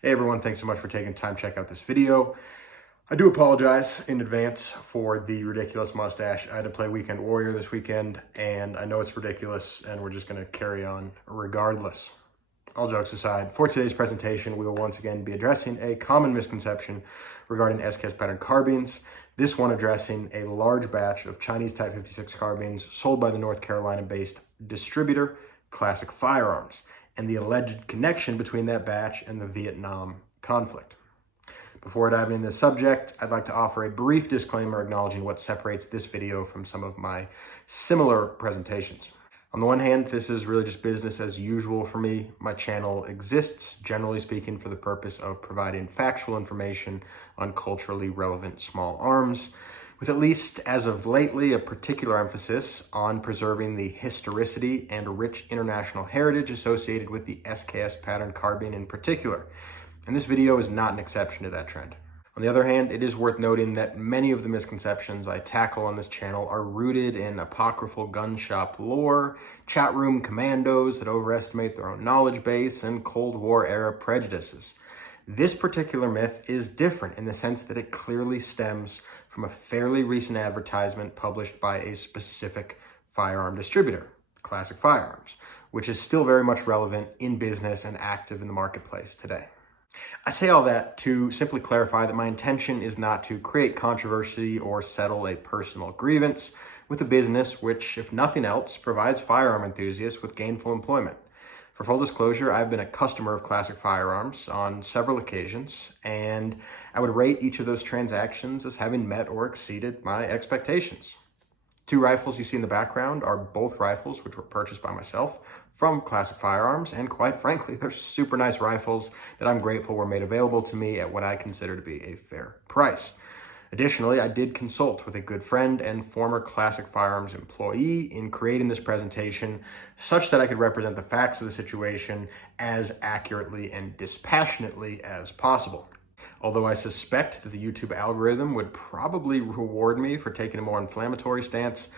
Hey everyone, thanks so much for taking time to check out this video. I do apologize in advance for the ridiculous mustache. I had to play Weekend Warrior this weekend, and I know it's ridiculous, and we're just going to carry on regardless. All jokes aside, for today's presentation, we will once again be addressing a common misconception regarding SKS pattern carbines, this one addressing a large batch of Chinese Type 56 carbines sold by the North Carolina-based distributor Classic Firearms, and the alleged connection between that batch and the Vietnam conflict. Before diving into the subject, I'd like to offer a brief disclaimer acknowledging what separates this video from some of my similar presentations. On the one hand, this is really just business as usual for me. My channel exists, generally speaking, for the purpose of providing factual information on culturally relevant small arms, with at least as of lately a particular emphasis on preserving the historicity and rich international heritage associated with the SKS pattern carbine in particular. And this video is not an exception to that trend. On the other hand, it is worth noting that many of the misconceptions I tackle on this channel are rooted in apocryphal gun shop lore, chat room commandos that overestimate their own knowledge base, and Cold War era prejudices. This particular myth is different in the sense that it clearly stems from a fairly recent advertisement published by a specific firearm distributor, Classic Firearms, which is still very much relevant in business and active in the marketplace today. I say all that to simply clarify that my intention is not to create controversy or settle a personal grievance with a business which, if nothing else, provides firearm enthusiasts with gainful employment. For full disclosure, I've been a customer of Classic Firearms on several occasions, and I would rate each of those transactions as having met or exceeded my expectations. Two rifles you see in the background are both rifles which were purchased by myself from Classic Firearms, and quite frankly, they're super nice rifles that I'm grateful were made available to me at what I consider to be a fair price. Additionally, I did consult with a good friend and former Classic Firearms employee in creating this presentation such that I could represent the facts of the situation as accurately and dispassionately as possible. Although I suspect that the YouTube algorithm would probably reward me for taking a more inflammatory stance,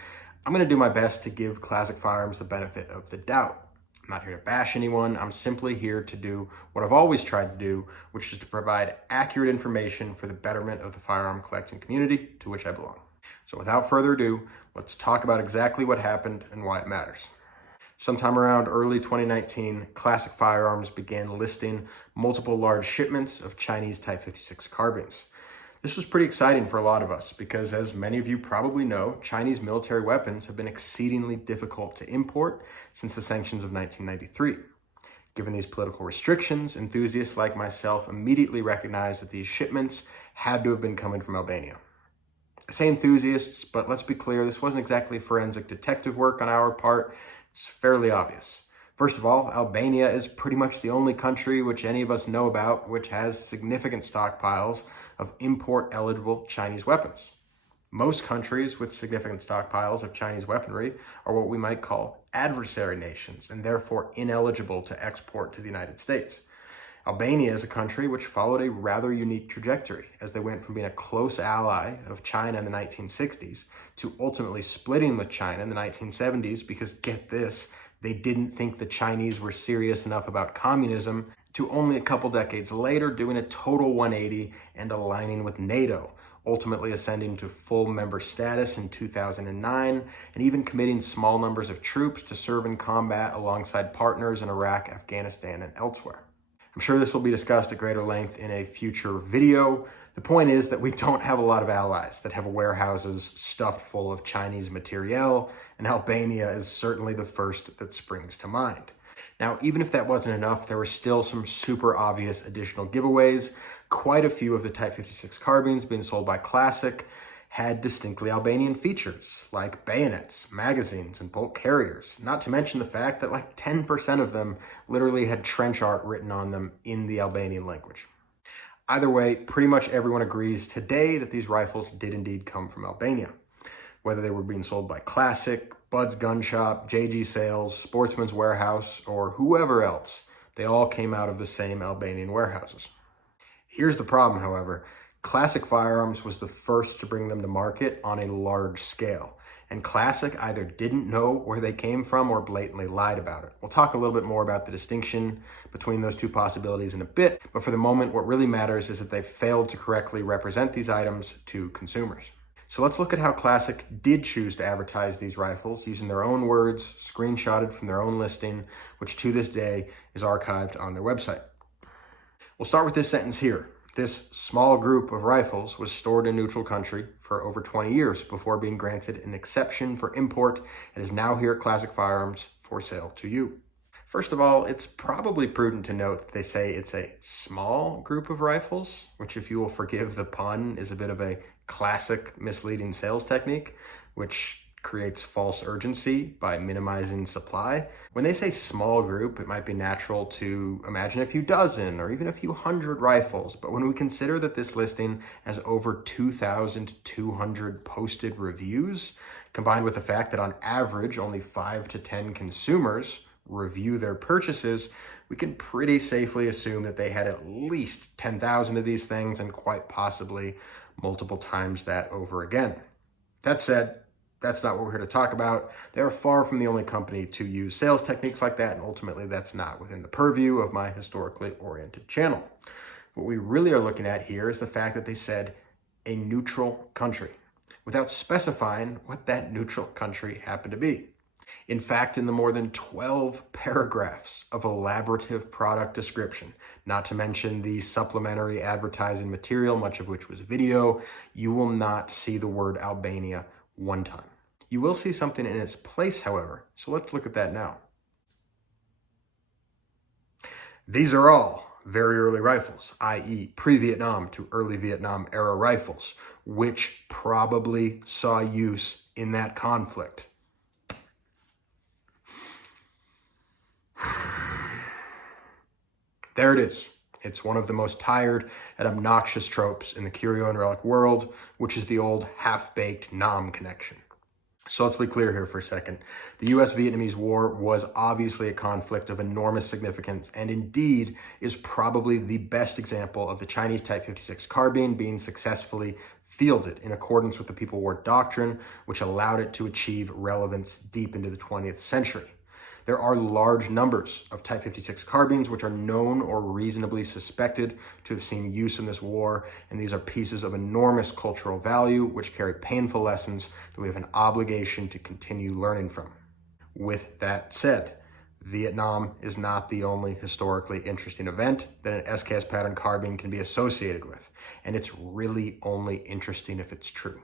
I'm going to do my best to give Classic Firearms the benefit of the doubt. I'm not here to bash anyone. I'm simply here to do what I've always tried to do, which is to provide accurate information for the betterment of the firearm collecting community to which I belong. So without further ado, let's talk about exactly what happened and why it matters. Sometime around early 2019, Classic Firearms began listing multiple large shipments of Chinese Type 56 carbines. This was pretty exciting for a lot of us because, as many of you probably know, Chinese military weapons have been exceedingly difficult to import since the sanctions of 1993. Given these political restrictions, enthusiasts like myself immediately recognized that these shipments had to have been coming from Albania. I say enthusiasts, but let's be clear, this wasn't exactly forensic detective work on our part. It's fairly obvious. First of all, Albania is pretty much the only country which any of us know about which has significant stockpiles of import-eligible Chinese weapons. Most countries with significant stockpiles of Chinese weaponry are what we might call adversary nations and therefore ineligible to export to the United States. Albania is a country which followed a rather unique trajectory as they went from being a close ally of China in the 1960s to ultimately splitting with China in the 1970s because, get this, they didn't think the Chinese were serious enough about communism, to only a couple decades later doing a total 180 and aligning with NATO, ultimately ascending to full member status in 2009, and even committing small numbers of troops to serve in combat alongside partners in Iraq, Afghanistan, and elsewhere. I'm sure this will be discussed at greater length in a future video. The point is that we don't have a lot of allies that have warehouses stuffed full of Chinese materiel, and Albania is certainly the first that springs to mind. Now, even if that wasn't enough, there were still some super obvious additional giveaways. Quite a few of the Type 56 carbines being sold by Classic had distinctly Albanian features, like bayonets, magazines, and bolt carriers, not to mention the fact that like 10% of them literally had trench art written on them in the Albanian language. Either way, pretty much everyone agrees today that these rifles did indeed come from Albania. Whether they were being sold by Classic, Bud's Gun Shop, JG Sales, Sportsman's Warehouse, or whoever else, they all came out of the same Albanian warehouses. Here's the problem, however. Classic Firearms was the first to bring them to market on a large scale, and Classic either didn't know where they came from or blatantly lied about it. We'll talk a little bit more about the distinction between those two possibilities in a bit, but for the moment, what really matters is that they failed to correctly represent these items to consumers. So let's look at how Classic did choose to advertise these rifles using their own words, screenshotted from their own listing, which to this day is archived on their website. We'll start with this sentence here. This small group of rifles was stored in neutral country for over 20 years before being granted an exception for import and is now here at Classic Firearms for sale to you. First of all, it's probably prudent to note that they say it's a small group of rifles, which, if you will forgive the pun, is a bit of a classic misleading sales technique, which creates false urgency by minimizing supply. When they say small group, it might be natural to imagine a few dozen or even a few hundred rifles. But when we consider that this listing has over 2,200 posted reviews, combined with the fact that on average only 5 to 10 consumers review their purchases, we can pretty safely assume that they had at least 10,000 of these things and quite possibly multiple times that over again. That said, that's not what we're here to talk about. They are far from the only company to use sales techniques like that, and ultimately that's not within the purview of my historically oriented channel. What we really are looking at here is the fact that they said a neutral country, without specifying what that neutral country happened to be. In fact, in the more than 12 paragraphs of elaborative product description, not to mention the supplementary advertising material, much of which was video, you will not see the word Albania one time. You will see something in its place, however, so let's look at that now. These are all very early rifles, i.e. pre-Vietnam to early Vietnam era rifles, which probably saw use in that conflict. There it is. It's one of the most tired and obnoxious tropes in the curio and relic world, which is the old half-baked Nam connection. So let's be clear here for a second. The US-Vietnamese War was obviously a conflict of enormous significance and indeed is probably the best example of the Chinese Type 56 carbine being successfully fielded in accordance with the People War Doctrine, which allowed it to achieve relevance deep into the 20th century. There are large numbers of Type 56 carbines which are known or reasonably suspected to have seen use in this war, and these are pieces of enormous cultural value which carry painful lessons that we have an obligation to continue learning from. With that said, Vietnam is not the only historically interesting event that an SKS pattern carbine can be associated with, and it's really only interesting if it's true.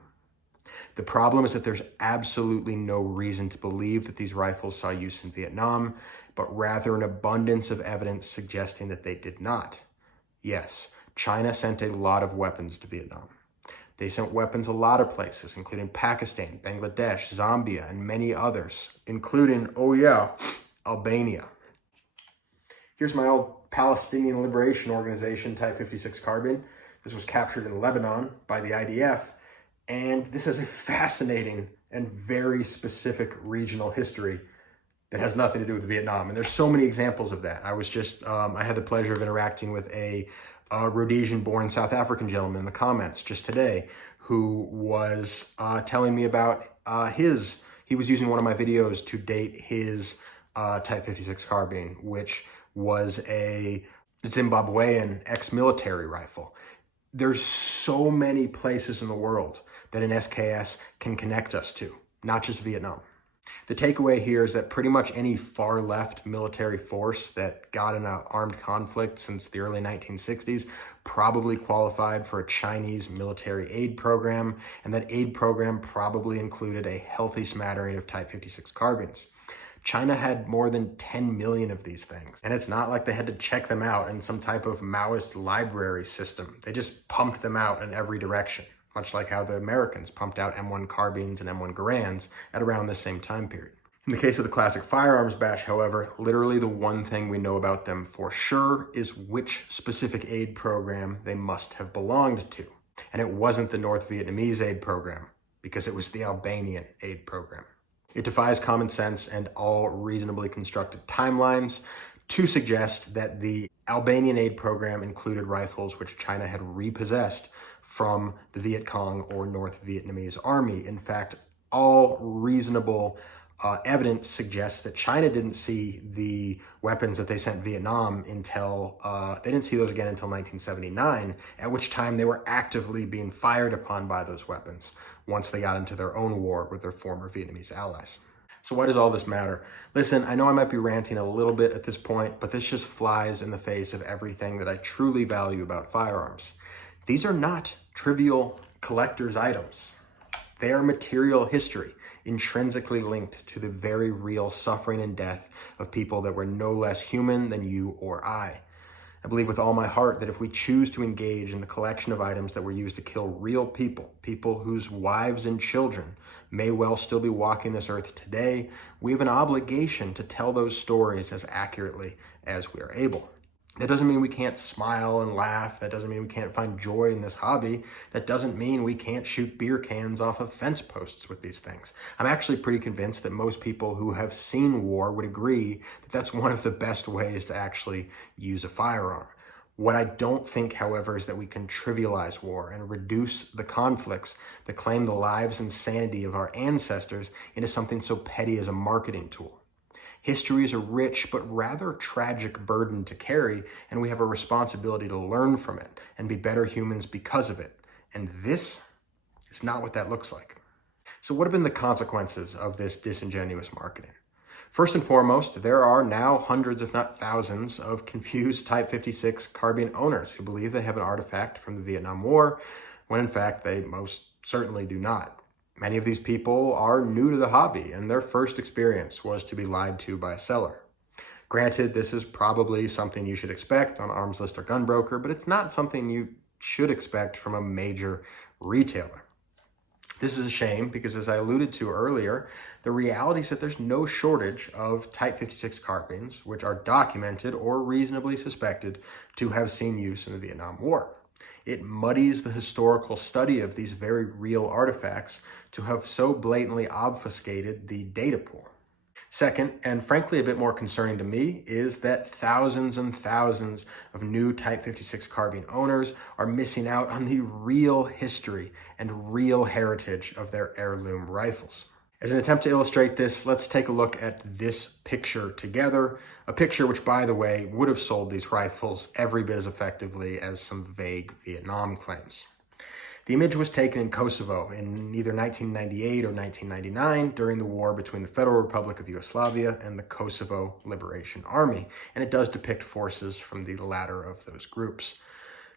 The problem is that there's absolutely no reason to believe that these rifles saw use in Vietnam, but rather an abundance of evidence suggesting that they did not. Yes, China sent a lot of weapons to Vietnam. They sent weapons a lot of places, including Pakistan, Bangladesh, Zambia, and many others, including, Albania. Here's my old Palestinian Liberation Organization Type 56 carbine. This was captured in Lebanon by the IDF. And this is a fascinating and very specific regional history that has nothing to do with Vietnam. And there's so many examples of that. I had the pleasure of interacting with a Rhodesian-born South African gentleman in the comments just today who was telling me about he was using one of my videos to date his Type 56 carbine, which was a Zimbabwean ex-military rifle. There's so many places in the world that an SKS can connect us to, not just Vietnam. The takeaway here is that pretty much any far-left military force that got in an armed conflict since the early 1960s probably qualified for a Chinese military aid program, and that aid program probably included a healthy smattering of Type 56 carbines. China had more than 10 million of these things, and it's not like they had to check them out in some type of Maoist library system. They just pumped them out in every direction, much like how the Americans pumped out M1 carbines and M1 Garands at around the same time period. In the case of the Classic Firearms batch, however, literally the one thing we know about them for sure is which specific aid program they must have belonged to. And it wasn't the North Vietnamese aid program, because it was the Albanian aid program. It defies common sense and all reasonably constructed timelines to suggest that the Albanian aid program included rifles which China had repossessed from the Viet Cong or North Vietnamese army. In fact, All reasonable evidence suggests that China didn't see the weapons that they sent Vietnam until, they didn't see those again until 1979, at which time they were actively being fired upon by those weapons once they got into their own war with their former Vietnamese allies. So why does all this matter? Listen, I know I might be ranting a little bit at this point, but this just flies in the face of everything that I truly value about firearms. These are not trivial collector's items. They are material history, intrinsically linked to the very real suffering and death of people that were no less human than you or I. I believe with all my heart that if we choose to engage in the collection of items that were used to kill real people, people whose wives and children may well still be walking this earth today, we have an obligation to tell those stories as accurately as we are able. That doesn't mean we can't smile and laugh. That doesn't mean we can't find joy in this hobby. That doesn't mean we can't shoot beer cans off of fence posts with these things. I'm actually pretty convinced that most people who have seen war would agree that that's one of the best ways to actually use a firearm. What I don't think, however, is that we can trivialize war and reduce the conflicts that claim the lives and sanity of our ancestors into something so petty as a marketing tool. History is a rich but rather tragic burden to carry, and we have a responsibility to learn from it and be better humans because of it. And this is not what that looks like. So what have been the consequences of this disingenuous marketing? First and foremost, there are now hundreds, if not thousands, of confused Type 56 carbine owners who believe they have an artifact from the Vietnam War, when in fact they most certainly do not. Many of these people are new to the hobby, and their first experience was to be lied to by a seller. Granted, this is probably something you should expect on Arms List or Gunbroker, but it's not something you should expect from a major retailer. This is a shame because, as I alluded to earlier, the reality is that there's no shortage of Type 56 carbines, which are documented or reasonably suspected to have seen use in the Vietnam War. It muddies the historical study of these very real artifacts to have so blatantly obfuscated the data pool. Second, and frankly a bit more concerning to me, is that thousands and thousands of new Type 56 carbine owners are missing out on the real history and real heritage of their heirloom rifles. As an attempt to illustrate this, let's take a look at this picture together. A picture which, by the way, would have sold these rifles every bit as effectively as some vague Vietnam claims. The image was taken in Kosovo in either 1998 or 1999 during the war between the Federal Republic of Yugoslavia and the Kosovo Liberation Army, and it does depict forces from the latter of those groups.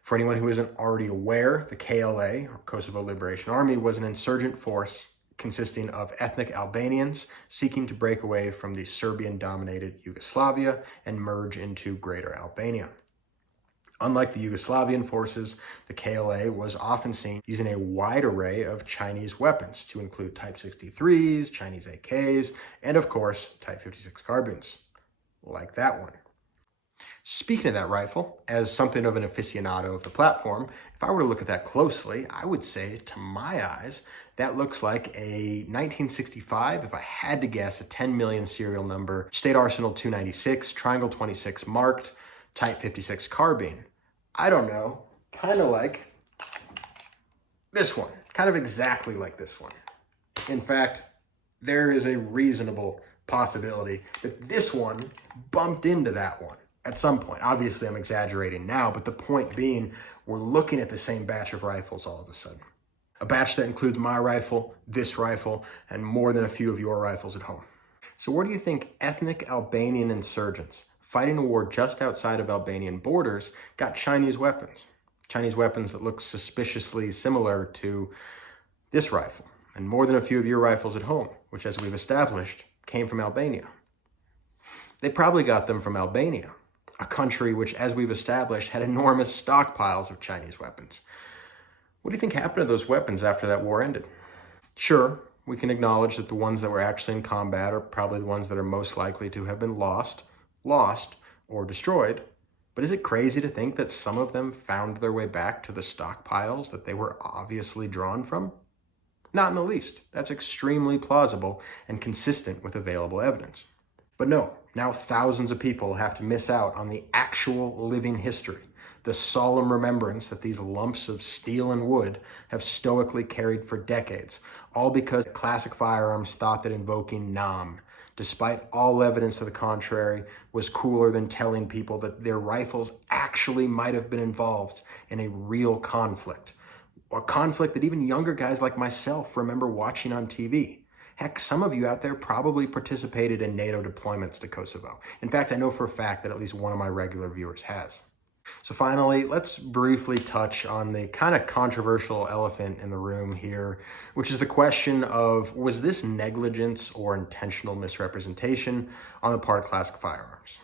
For anyone who isn't already aware, the KLA, or Kosovo Liberation Army, was an insurgent force consisting of ethnic Albanians seeking to break away from the Serbian-dominated Yugoslavia and merge into Greater Albania. Unlike the Yugoslavian forces, the KLA was often seen using a wide array of Chinese weapons to include Type 63s, Chinese AKs, and of course, Type 56 carbines, like that one. Speaking of that rifle, as something of an aficionado of the platform, if I were to look at that closely, I would say, to my eyes, that looks like a 1965, if I had to guess, a 10 million serial number, State Arsenal 296, Triangle 26 marked, Type 56 carbine. I don't know, kind of like this one, kind of exactly like this one. In fact, there is a reasonable possibility that this one bumped into that one at some point. Obviously, I'm exaggerating now, but the point being, we're looking at the same batch of rifles all of a sudden. A batch that includes my rifle, this rifle, and more than a few of your rifles at home. So where do you think ethnic Albanian insurgents fighting a war just outside of Albanian borders got Chinese weapons? Chinese weapons that look suspiciously similar to this rifle, and more than a few of your rifles at home, which, as we've established, came from Albania. They probably got them from Albania, a country which, as we've established, had enormous stockpiles of Chinese weapons. What do you think happened to those weapons after that war ended? Sure, we can acknowledge that the ones that were actually in combat are probably the ones that are most likely to have been lost, or destroyed, but is it crazy to think that some of them found their way back to the stockpiles that they were obviously drawn from? Not in the least. That's extremely plausible and consistent with available evidence. But no, Now thousands of people have to miss out on the actual living history, the solemn remembrance that these lumps of steel and wood have stoically carried for decades, all because Classic Firearms thought that invoking Nam, despite all evidence to the contrary, was cooler than telling people that their rifles actually might have been involved in a real conflict. A conflict that even younger guys like myself remember watching on TV. Heck, some of you out there probably participated in NATO deployments to Kosovo. In fact, I know for a fact that at least one of my regular viewers has. So finally, let's briefly touch on the kind of controversial elephant in the room here, which is the question of, was this negligence or intentional misrepresentation on the part of Classic Firearms?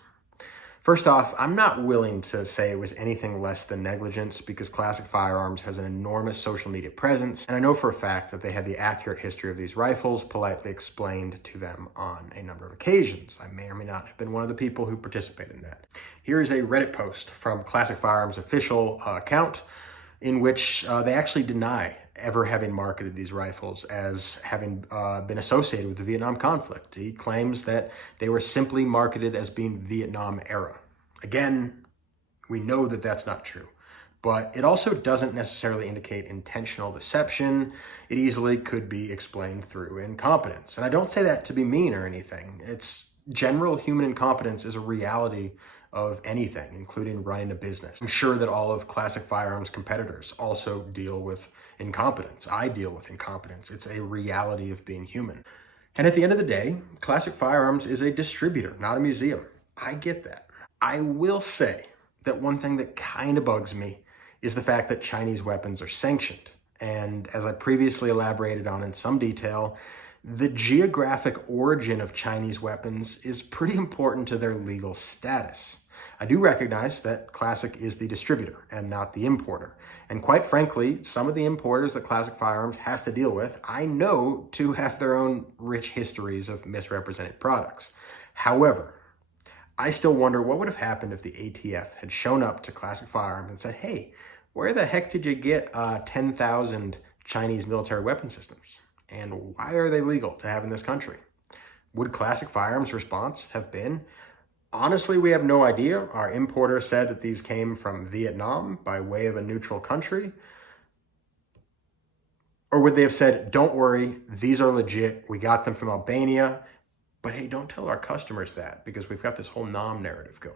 First off, I'm not willing to say it was anything less than negligence because Classic Firearms has an enormous social media presence, and I know for a fact that they had the accurate history of these rifles politely explained to them on a number of occasions. I may or may not have been one of the people who participated in that. Here is a Reddit post from Classic Firearms' official account in which they actually deny ever having marketed these rifles as having been associated with the Vietnam conflict. He claims that they were simply marketed as being Vietnam era. Again, we know that that's not true, but it also doesn't necessarily indicate intentional deception. It easily could be explained through incompetence. And I don't say that to be mean or anything. It's general human incompetence is a reality of anything, including running a business. I'm sure that all of Classic Firearms competitors also deal with incompetence. I deal with incompetence. It's a reality of being human. And at the end of the day, Classic Firearms is a distributor, not a museum. I get that. I will say that one thing that kind of bugs me is the fact that Chinese weapons are sanctioned. And as I previously elaborated on in some detail, the geographic origin of Chinese weapons is pretty important to their legal status. I do recognize that Classic is the distributor and not the importer. And quite frankly, some of the importers that Classic Firearms has to deal with, I know to have their own rich histories of misrepresented products. However, I still wonder what would have happened if the ATF had shown up to Classic Firearms and said, hey, where the heck did you get 10,000 Chinese military weapon systems? And why are they legal to have in this country? Would Classic Firearms' response have been, honestly, we have no idea. Our importer said that these came from Vietnam by way of a neutral country. Or would they have said, don't worry, these are legit. We got them from Albania. But hey, don't tell our customers that because we've got this whole Nam narrative going.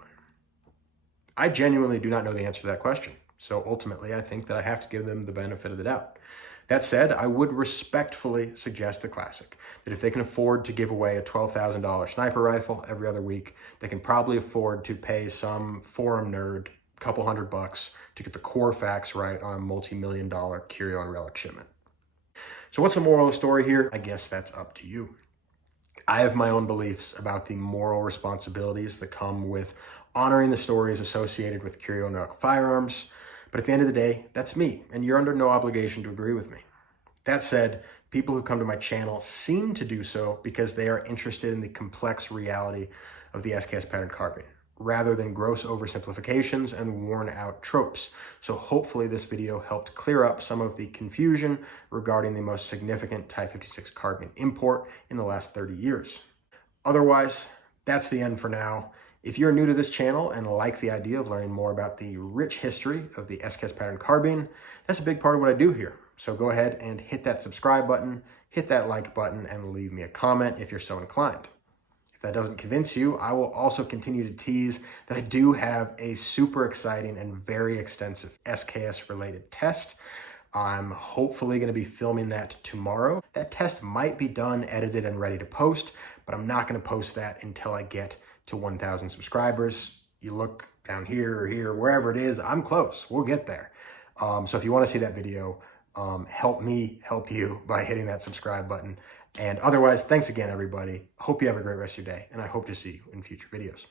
I genuinely do not know the answer to that question. So ultimately, I think that I have to give them the benefit of the doubt. That said, I would respectfully suggest to Classic that if they can afford to give away a $12,000 sniper rifle every other week, they can probably afford to pay some forum nerd a couple $100 to get the core facts right on a multi-million-dollar curio and relic shipment. So what's the moral of the story here? I guess that's up to you. I have my own beliefs about the moral responsibilities that come with honoring the stories associated with curio and relic firearms. But at the end of the day, that's me, and you're under no obligation to agree with me. That said, people who come to my channel seem to do so because they are interested in the complex reality of the SKS pattern carbine, rather than gross oversimplifications and worn-out tropes. So hopefully this video helped clear up some of the confusion regarding the most significant Type 56 carbine import in the last 30 years. Otherwise, that's the end for now. If you're new to this channel and like the idea of learning more about the rich history of the SKS pattern carbine, that's a big part of what I do here. So go ahead and hit that subscribe button, hit that like button, and leave me a comment if you're so inclined. If that doesn't convince you, I will also continue to tease that I do have a super exciting and very extensive SKS related test. I'm hopefully going to be filming that tomorrow. That test might be done, edited, and ready to post, but I'm not going to post that until I get to 1,000 subscribers. You look down here or here, wherever it is, I'm close. We'll get there. So if you want to see that video, help me help you by hitting that subscribe button. And otherwise, thanks again, everybody. Hope you have a great rest of your day, and I hope to see you in future videos.